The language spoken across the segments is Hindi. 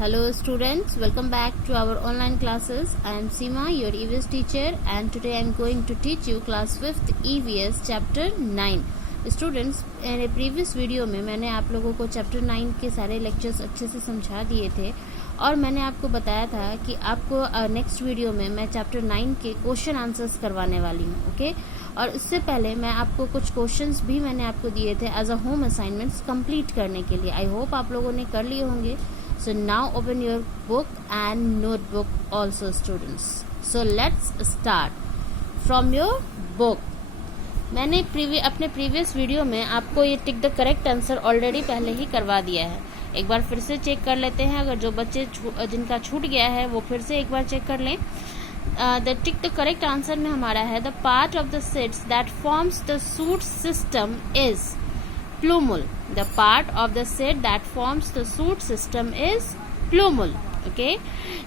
Hello students, welcome back to our online classes. I am Seema, your EVS teacher, and today I am going to teach you class 5th EVS chapter 9. Students, मेरे प्रीवियस वीडियो में मैंने आप लोगों को चैप्टर 9 के सारे लेक्चर्स अच्छे से समझा दिए थे और मैंने आपको बताया था कि आपको नेक्स्ट वीडियो में मैं चैप्टर 9 के क्वेश्चन आंसर्स करवाने वाली हूँ. ओके और इससे पहले मैं आपको कुछ क्वेश्चंस भी मैंने आपको दिए थे as a home assignments complete करने के लिए. आई होप आप लोगों ने कर लिए होंगे. So now open your book and notebook also students. So let's start from your book. मैंने अपने प्रीवियस वीडियो में आपको ये tick the correct answer already पहले ही करवा दिया है. एक बार फिर से चेक कर लेते हैं. अगर जो बच्चे जिनका छूट गया है वो फिर से एक बार चेक कर लें. The tick the correct answer में हमारा है the part of the seeds that forms the shoot system is plumule. The part of the seed that forms the shoot system is plumule. Okay.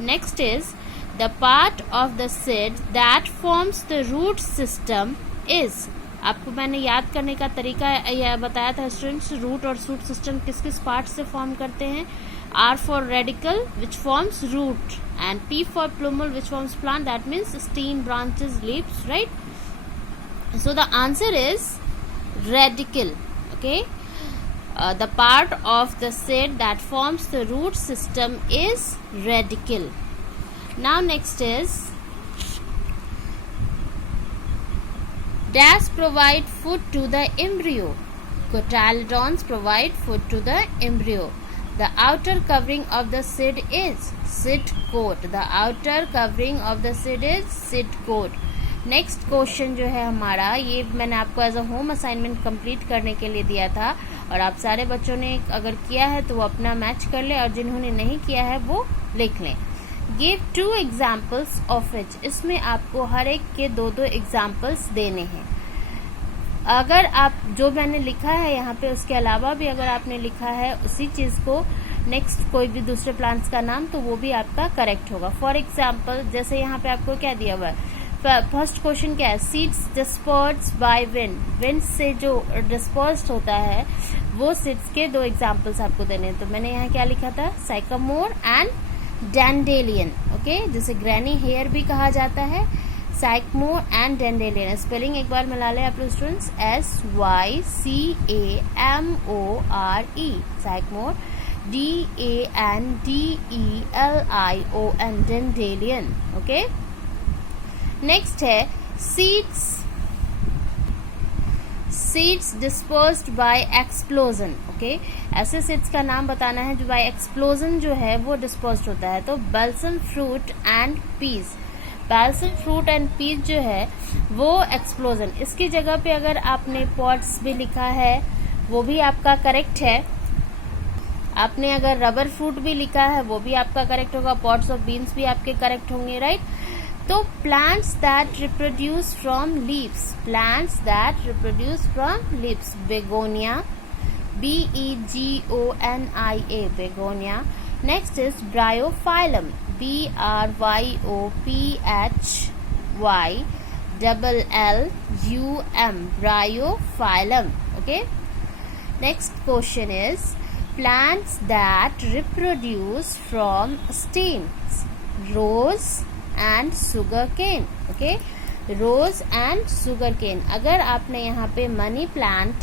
Next is the part of the seed that forms the root system is. आपको मैंने याद करने का तरीका यह बताया था स्टूडेंट्स. रूट और शूट सिस्टम किस किस पार्ट से फॉर्म करते हैं. R for radicle which forms root and P for plumule which forms plant. That means stem, branches, leaves, right? So the answer is radicle. Okay. The part of the seed that forms the root system is radicle. Now next is dash provide food to the embryo. Cotyledons provide food to the embryo. The outer covering of the seed is seed coat. The outer covering of the seed is seed coat. Next question जो है हमारा, ये मैंने आपको as a home assignment complete करने के लिए दिया था और आप सारे बच्चों ने अगर किया है तो वो अपना मैच कर ले और जिन्होंने नहीं किया है वो लिख लें. Give 2 examples of each. इसमें आपको हर एक के 2-2 एग्जाम्पल्स देने हैं. अगर आप जो मैंने लिखा है यहाँ पे उसके अलावा भी अगर आपने लिखा है उसी चीज को नेक्स्ट कोई भी दूसरे प्लांट्स का नाम तो वो भी आपका करेक्ट होगा. फॉर एग्जाम्पल जैसे यहाँ पे आपको क्या दिया हुआ है. फर्स्ट क्वेश्चन क्या है. Seeds dispersed by wind. Wind से जो डिस्पर्स्ड होता है वो सीड्स के 2 एग्जांपल्स आपको देने हैं. तो मैंने यहाँ क्या लिखा था. Sycamore and dandelion. ओके, जिसे ग्रैनी हेयर भी कहा जाता है. साइकमोर एंड डैंडेलियन. स्पेलिंग एक बार मिला ले आप लोग students. SYCAMORE. Sycamore. DANDELION. Dandelion. Okay. Next है seeds dispersed by explosion. Okay, ऐसे सीड्स का नाम बताना है जो बाय एक्सप्लोजन जो है वो डिस्पर्स्ड होता है. तो balsam fruit and peas. Balsam fruit and peas जो है वो एक्सप्लोजन. इसकी जगह पे अगर आपने पॉट्स भी लिखा है वो भी आपका करेक्ट है. आपने अगर रबर फ्रूट भी लिखा है वो भी आपका करेक्ट होगा. पॉट्स ऑफ बीन्स भी आपके करेक्ट होंगे. राइट. तो plants that reproduce from leaves. Plants that reproduce from leaves. Begonia. BEGONIA. Begonia. Next is bryophyllum. BRYOPHYLLUM. Bryophyllum. Okay. Next question is plants that reproduce from stems. Rose and sugar cane. Okay, rose and sugar cane. अगर आपने यहाँ पे मनी प्लांट,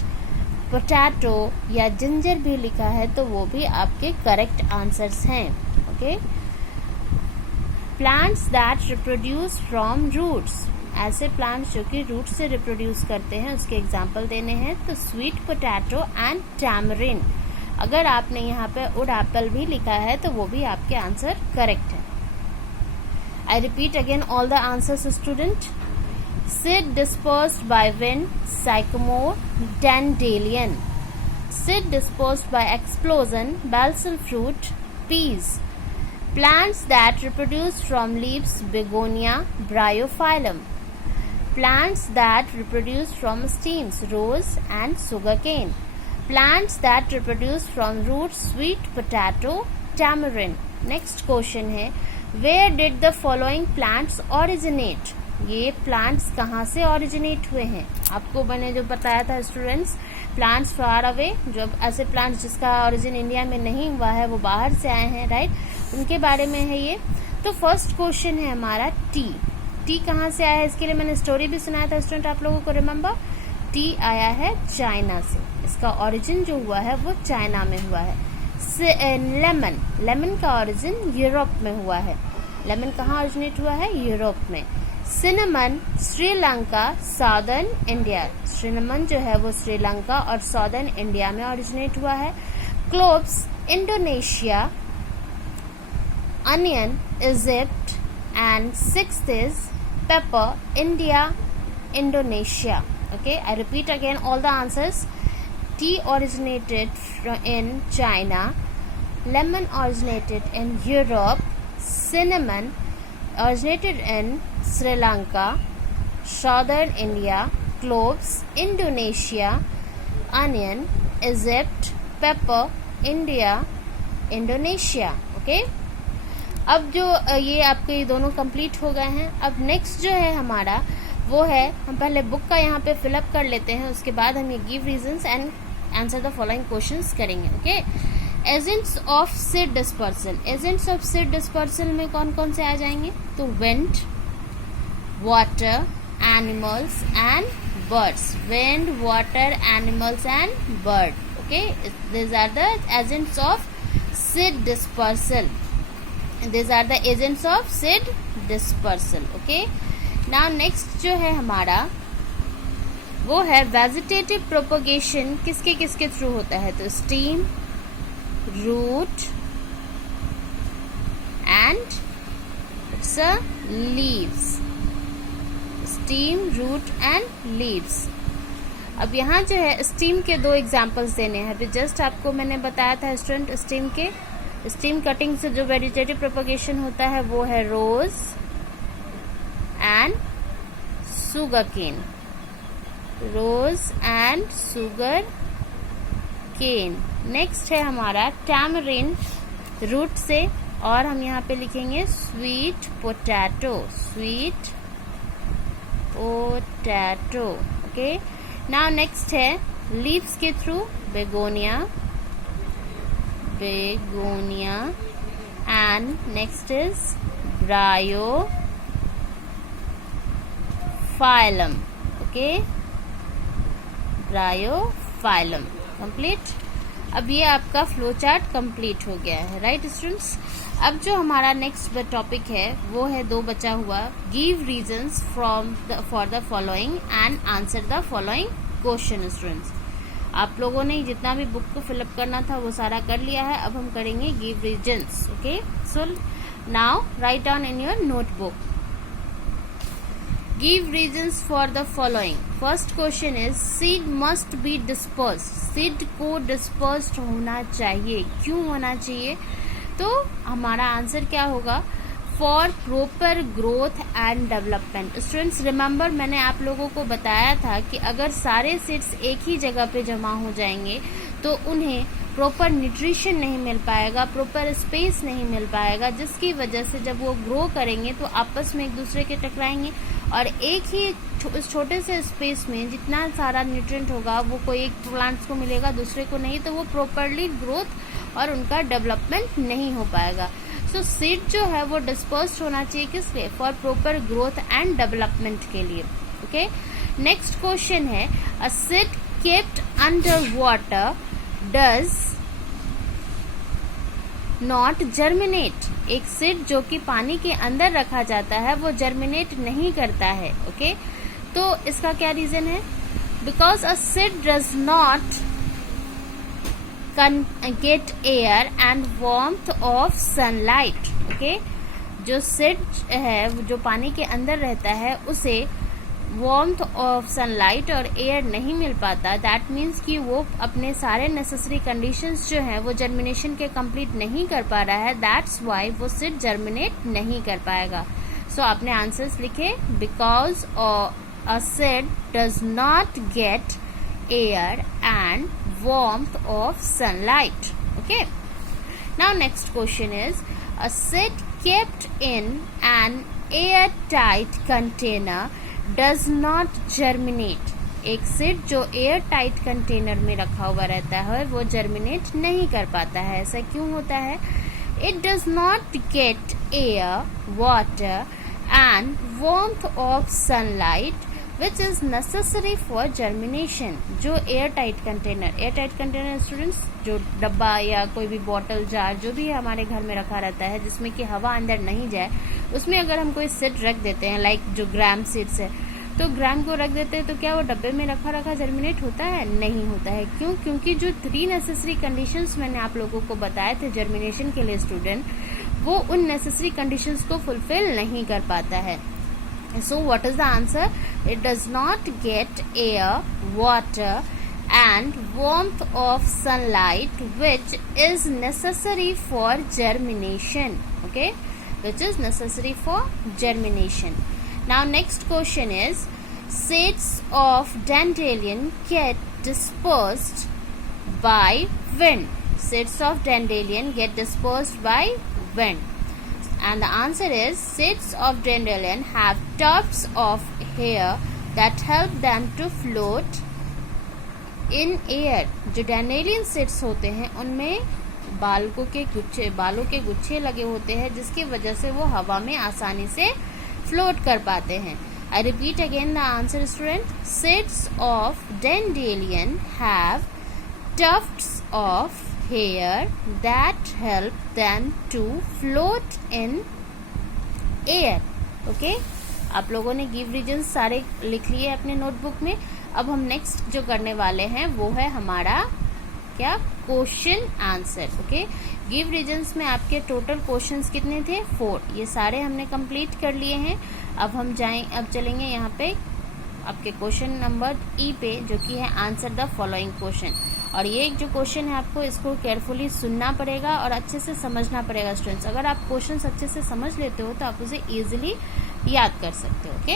पोटैटो या जिंजर भी लिखा है तो वो भी आपके करेक्ट आंसर्स हैं. Okay. Plants that reproduce from roots. ऐसे प्लांट्स जो कि रूट से रिप्रोड्यूस करते हैं उसके एग्जाम्पल देने हैं. तो स्वीट पोटैटो एंड टैमरिन. अगर आपने यहाँ पे वुड एप्पल भी लिखा है तो वो भी आपके आंसर करेक्ट है. I repeat again all the answers student. Seed dispersed by wind, sycamore, dandelion. Seed dispersed by explosion, balsam fruit, peas. Plants that reproduce from leaves, begonia, bryophyllum. Plants that reproduce from stems, rose and sugarcane. Plants that reproduce from roots, sweet potato, tamarind. Next question है. Where did the following plants originate? ये प्लांट्स कहाँ से ओरिजिनेट हुए हैं? आपको मैंने जो बताया था स्टूडेंट्स, प्लांट्स फार अवे, जो ऐसे प्लांट्स जिसका ओरिजिन इंडिया में नहीं हुआ है वो बाहर से आए हैं, राइट, उनके बारे में है ये। तो फर्स्ट क्वेश्चन है हमारा टी। टी कहाँ से आया है? इसके लिए मैंने स्टोरी भी सुनाया था स्टूडेंट आप लोगों को, रिमेम्बर? टी आया है चाइना से, इसका ओरिजिन जो हुआ है वो चाइना में हुआ है। लेमन, लेमन का ओरिजिन यूरोप में हुआ है। लेमन कहाँ ओरिजिनेट हुआ है? यूरोप में। Cinnamon Sri Lanka, southern India, cinnamon जो है वो श्रीलंका और साउदर्न इंडिया में ओरिजिनेट हुआ है। Cloves Indonesia, onion Egypt, and sixth is paper India, Indonesia. Okay, I repeat again all the answers. Tea originated in China, lemon originated in Europe, cinnamon originated in Sri Lanka, southern India, cloves Indonesia, onion Egypt, pepper India, Indonesia. Okay, अब जो ये आपके दोनों कंप्लीट हो गए हैं। अब नेक्स्ट जो है हमारा वो है, हम पहले बुक का यहाँ पे फिलअप कर लेते हैं, उसके बाद हम ये give reasons and answer the following questions करेंगे। Okay, agents of seed dispersal. Agents of seed dispersal में कौन कौन से आ जाएंगे? तो wind, water, animals and birds. Wind, water, animals and bird. Okay, these are the agents of seed dispersal. These are the agents of seed dispersal. Okay. Now next जो है हमारा वो है वेजिटेटिव प्रोपगेशन। किसके किसके थ्रू होता है? तो stem, root and its leaves. Stem, root and leaves. अब यहाँ जो है स्टीम के दो एग्जांपल्स देने हैं। अभी जस्ट आपको मैंने बताया था स्टूडेंट, स्टीम कटिंग से जो वेजिटेटिव प्रोपगेशन होता है वो है रोज and sugar cane, rose and sugar cane। Next है हमारा टैमरिंड रूट से, और हम यहाँ पे लिखेंगे sweet potato, sweet potato. Okay, now next है लीव्स के through begonia, begonia, and next is ब्रायो phylum. Okay, Bryophyllum complete. अब ये आपका फ्लो चार्ट कंप्लीट हो गया है, राइट स्टूडेंट्स। अब जो हमारा नेक्स्ट टॉपिक है वो है दो बचा हुआ, give reasons for the following and answer the following question. Students, आप लोगों ने जितना भी बुक को फिलअप करना था वो सारा कर लिया है। अब हम करेंगे give reasons. Okay, so now write down in your notebook. Give reasons for the following. First question is seed must be dispersed. Seed को dispersed होना चाहिए। क्यों होना चाहिए? तो हमारा आंसर क्या होगा? For proper growth and development. Students remember, मैंने आप लोगों को बताया था कि अगर सारे सीड्स एक ही जगह पे जमा हो जाएंगे तो उन्हें प्रॉपर न्यूट्रिशन नहीं मिल पाएगा, प्रॉपर स्पेस नहीं मिल पाएगा, जिसकी वजह से जब वो ग्रो करेंगे तो आपस में एक दूसरे के टकराएंगे और एक ही छोटे से स्पेस में जितना सारा न्यूट्रिएंट होगा वो कोई एक प्लांट्स को मिलेगा, दूसरे को नहीं, तो वो प्रॉपरली ग्रोथ और उनका डेवलपमेंट नहीं हो पाएगा। सो सीड जो है वो डिस्पर्स्ड होना चाहिए, किस लिए? For proper growth and development के लिए। ओके, नेक्स्ट क्वेश्चन है a seed kept under water does not germinate. एक सीड जो कि पानी के अंदर रखा जाता है वो जर्मिनेट नहीं करता है। ओके, तो इसका क्या रीजन है? Because a seed does not get air and warmth of sunlight. Okay, जो सीड है जो पानी के अंदर रहता है उसे वार्मथ ऑफ सनलाइट और एयर नहीं मिल पाता। दैट मीन्स कि वो अपने सारे नेसेसरी कंडीशंस जो है वो जर्मिनेशन के कंप्लीट नहीं कर पा रहा है। दैट्स वाई वो सीड जर्मिनेट नहीं कर पाएगा। सो आपने आंसर्स लिखे, because a seed does not gate air and warmth of sunlight. Okay, now next question is A seed kept in an airtight container does not germinate. एक सीड जो एयर टाइट कंटेनर में रखा हुआ रहता है वो जर्मिनेट नहीं कर पाता है. ऐसा क्यों होता है? It does not get air, water and warmth of sunlight which is necessary for germination. जो एयर टाइट कंटेनर स्टूडेंट्स, जो डब्बा या कोई भी बॉटल, जार, जो भी हमारे घर में रखा रहता है जिसमें कि हवा अंदर नहीं जाए, उसमें अगर हम कोई सीड रख देते हैं, लाइक जो ग्राम सीड्स है, तो ग्राम को रख देते हैं तो क्या वो डब्बे में रखा जर्मिनेट होता है? नहीं होता है. क्यों? क्योंकि जो 3 नेसेसरी कंडीशंस मैंने आप लोगों को बताए थे जर्मिनेशन के लिए स्टूडेंट, वो उन नेसेसरी कंडीशंस को फुलफिल नहीं कर पाता है. So what is the answer? It does not get air, water and warmth of sunlight which is necessary for germination. Okay, which is necessary for germination. Now next question is, seeds of dandelion get dispersed by wind. Seeds of dandelion get dispersed by wind. And the answer is, seeds of dandelion have tufts of hair that help them to float in air. जो dandelion seeds होते हैं उनमें बालों के गुच्छे लगे होते हैं जिसकी वजह से वो हवा में आसानी से फ्लोट कर पाते हैं. I repeat again the answer student. Seeds of dandelion have tufts of hair that help them to float in air. Okay? आप लोगों ने गिव रीजन्स सारे लिख लिए अपने नोटबुक में. अब हम नेक्स्ट जो करने वाले हैं वो है हमारा क्या? Question answer. Okay, give reasons में आपके टोटल क्वेश्चंस कितने थे? 4. ये सारे हमने कंप्लीट कर लिए हैं. अब चलेंगे यहाँ पे आपके क्वेश्चन नंबर ई पे, जो कि है आंसर द फॉलोइंग क्वेश्चन. और ये जो क्वेश्चन है आपको इसको केयरफुली सुनना पड़ेगा और अच्छे से समझना पड़ेगा स्टूडेंट्स. अगर आप क्वेश्चन अच्छे से समझ लेते हो तो आप उसे इजिली याद कर सकते हो. ओके.